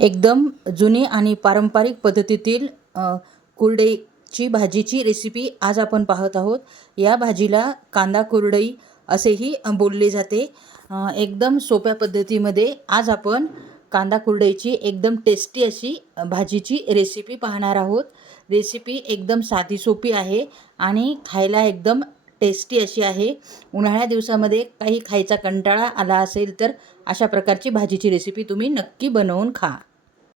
एकदम जुनी आणि पारंपरिक पद्धतीतील कुरडईची भाजीची रेसिपी आज आपण पाहत आहोत. या भाजीला कांदा कुरडई असेही बोलले जाते. एकदम सोप्या पद्धतीमध्ये आज आपण कांदा कुरडईची एकदम टेस्टी अशी भाजीची रेसिपी पाहणार आहोत. रेसिपी एकदम साधी सोपी आहे आणि खायला एकदम टेस्टी अशी आहे. उन्हाळ्या दिवसामध्ये काही खायचा कंटाळा आला असेल तर अशा प्रकारची भाजीची रेसिपी तुम्ही नक्की बनवून खा.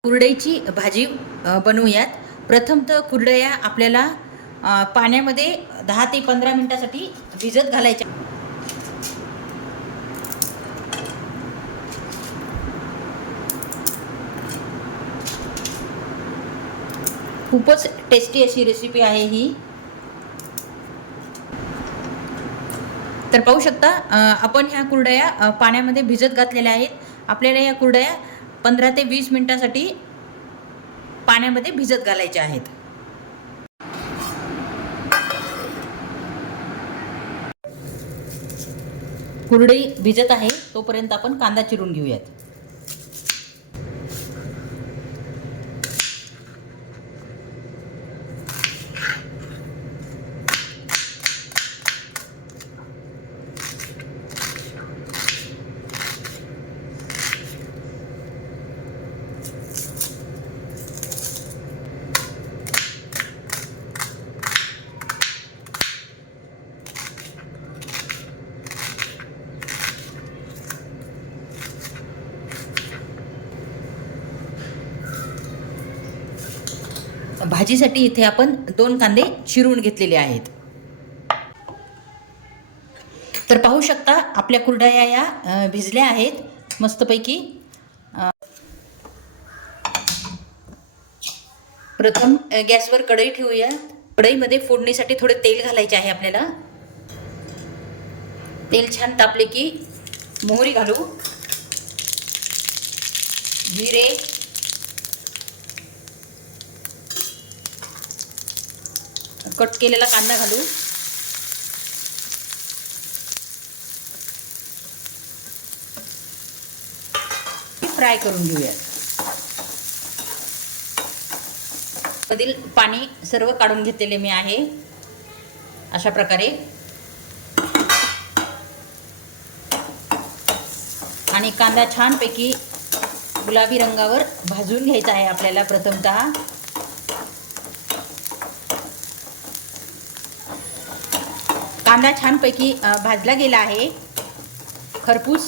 कुरडईची भाजी बनवूयात. प्रथमतः कुरडया आपल्याला पाण्यामध्ये 10 ते 15 मिनिटासाठी भिजत घालायच्या. खूपच टेस्टी अशी रेसिपी आहे ही. तर पाहू शकता आपण ह्या कुरडया पाण्यामध्ये भिजत घातलेल्या आहेत. आपल्याला या कुरडया 15 ते 20 मिनिटासाठी पाण्यामध्ये भिजत घालायच्या आहेत. कुरडई भिजत आहे तोपर्यंत आपण कांदा चिरून घेऊयात. भाजीसाठी इथे आपण 2 कांदे चिरून घेतलेले आहेत. तर पाहू शकता आपल्या कुरडया या भिजल्या आहेत मस्तपैकी. प्रथम गॅसवर कढई ठेवूया. कढईमध्ये फोडणीसाठी थोडे तेल घालायचे आहे आपल्याला. तेल छान तापले की मोहरी घालू, जिरे, कट केलेला कांदा घालू, फ्राय करून घेऊया. मधील पाणी सर्व काढून घेतलेले मी आहे अशा प्रकारे. आणि कांदा छानपैकी गुलाबी रंगावर भाजून घ्यायचा आहे आपल्याला. प्रथमतः कांदा छानपैकी भाजला गेला आहे. खरपूस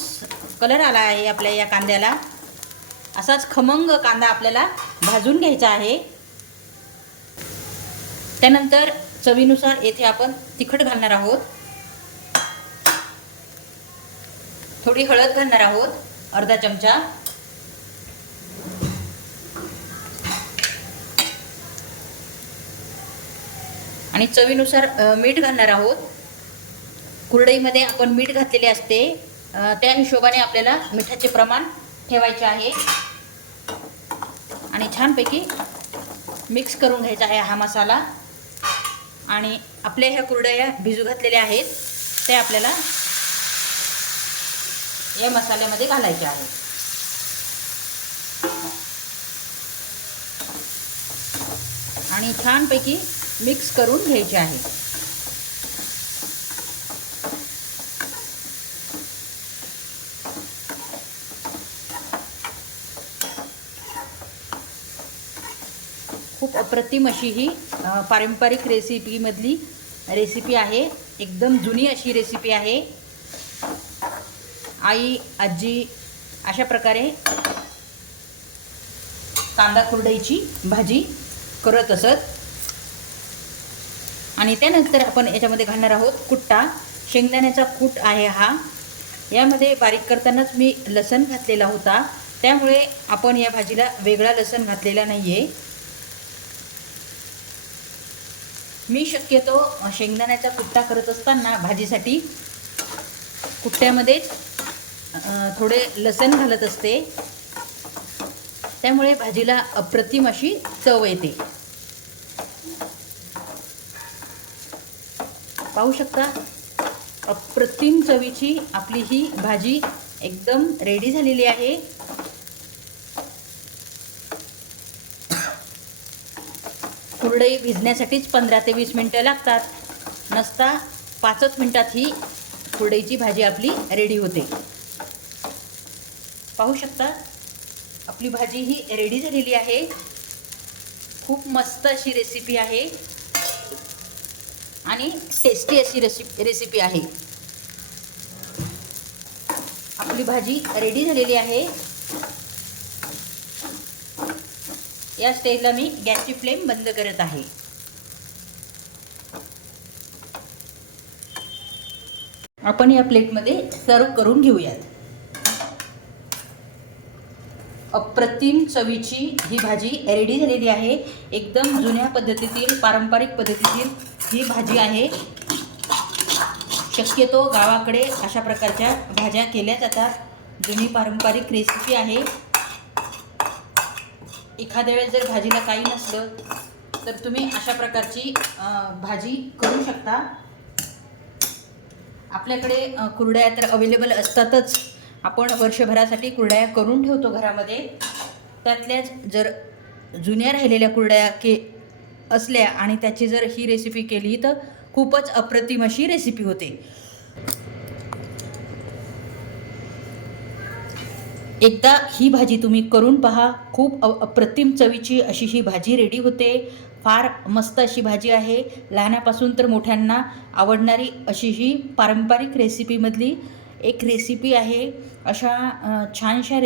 कलर आला आहे आपल्या या कांद्याला. असाच खमंग कांदा आपल्याला भाजून घ्यायचा आहे. त्यानंतर चवीनुसार येथे आपण तिखट घालणार आहोत. थोडी हळद घालणार आहोत, अर्धा चमचा. आणि चवीनुसार मीठ घालणार आहोत. कुरडईमध्ये आपण मीठ घातलेले असते त्या हिशोबाने आपल्याला मिठाचे प्रमाण ठेवायचे आहे. आणि छानपैकी मिक्स करून घ्यायचा आहे हा मसाला. आणि आपल्या ह्या कुरडया भिजू घातलेल्या आहेत ते आपल्याला या मसाल्यामध्ये घालायचे आहे. आणि छानपैकी मिक्स करून घ्यायचे आहे. खूप अप्रतिम अशी ही पारंपरिक रेसिपीमधली रेसिपी आहे. एकदम जुनी अशी रेसिपी आहे. आई आजी अशा प्रकारे कांदा कुरडईची भाजी करत असत. आणि त्यानंतर आपण याच्यामध्ये घालणार आहोत कुट्टा. शेंगदाण्याचा कूट आहे हा. यामध्ये बारीक करतानाच मी लसण घातलेला होता, त्यामुळे आपण या भाजीला वेगळा लसण घातलेला नाही आहे. मी शक्यतो शेंगदाण्याचा कुट्टा करत असताना भाजीसाठी कुट्ट्यामध्येच थोडे लसण घालत असते. त्यामुळे भाजीला अप्रतिम अशी चव येते. पाहू शकता अप्रतिम चवीची आपली ही भाजी एकदम रेडी झालेली आहे. कुरडई भिजण्यासाठीच 15 ते 20 मिनटं लागतात. नसता 5च मिनटात ही कुरडईची भाजी आपली रेडी होते. पाहू शकता आपली भाजी ही रेडी झालेली आहे. खूप मस्त अशी रेसिपी आहे आणि टेस्टी अशी रेसिपी आहे. आपली भाजी रेडी झालेली आहे. या स्टेजला मी गॅसची फ्लेम बंद करत आहे. आपण या प्लेटमध्ये सर्व करून घेऊयात. अप्रतिम चवीची ही भाजी रेडी झालेली आहे. एकदम जुन्या पद्धतीतील पारंपरिक पद्धतीतील ही भाजी आहे. शक्यतो गावाकडे अशा प्रकारच्या भाज्या केल्या जातात. जुनी पारंपरिक रेसिपी आहे. एखाद्या वेळेस जर भाजीला काही नसलं तर तुम्ही अशा प्रकारची भाजी करू शकता. आपल्याकडे कुरडया तर अवेलेबल असतातच. आपण वर्षभरासाठी कुरडया करून ठेवतो घरामध्ये. त्यातल्याच जर जुन्या राहिलेल्या कुरडया असल्या आणि त्याची जर ही रेसिपी केली तर खूपच अप्रतिम अशी रेसिपी होते. एकदा ही भाजी तुम्ही करून पहा. खूप अप्रतिम चवीची अशी ही भाजी रेडी होते. फार मस्त अशी भाजी आहे. लहानापासून तर मोठ्यांना आवडणारी अशी ही पारंपरिक रेसिपीमधली एक रेसिपी आहे. अशा छानशा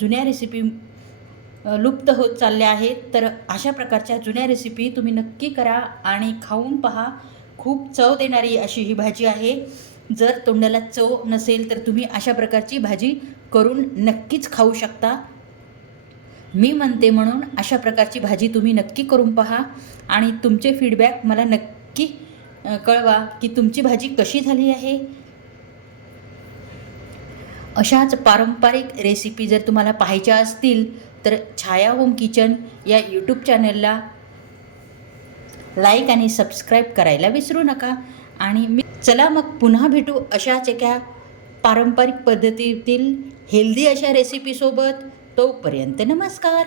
जुन्या रेसिपी लुप्त होत चालल्या आहेत. तर अशा प्रकारच्या जुन्या रेसिपी तुम्ही नक्की करा आणि खाऊन पहा. खूप चव देणारी अशी ही भाजी आहे. जर तोंडाला चव नसेल तर तुम्ही अशा प्रकारची भाजी करून नक्कीच खाऊ शकता. मी म्हणते म्हणून अशा प्रकारची भाजी तुम्ही नक्की करून पहा आणि तुमचे फीडबॅक मला नक्की कळवा की तुमची भाजी कशी झाली आहे. अशाच पारंपरिक रेसिपी जर तुम्हाला पाहायच्या असतील तर छाया होम किचन या यूट्यूब चॅनलला लाईक आणि सबस्क्राईब करायला विसरू नका. आणि चला मग पुन्हा भेटू अशाच एका पारंपरिक पद्धतीतील हेल्दी अशा रेसिपीसोबत. तोपर्यंत नमस्कार.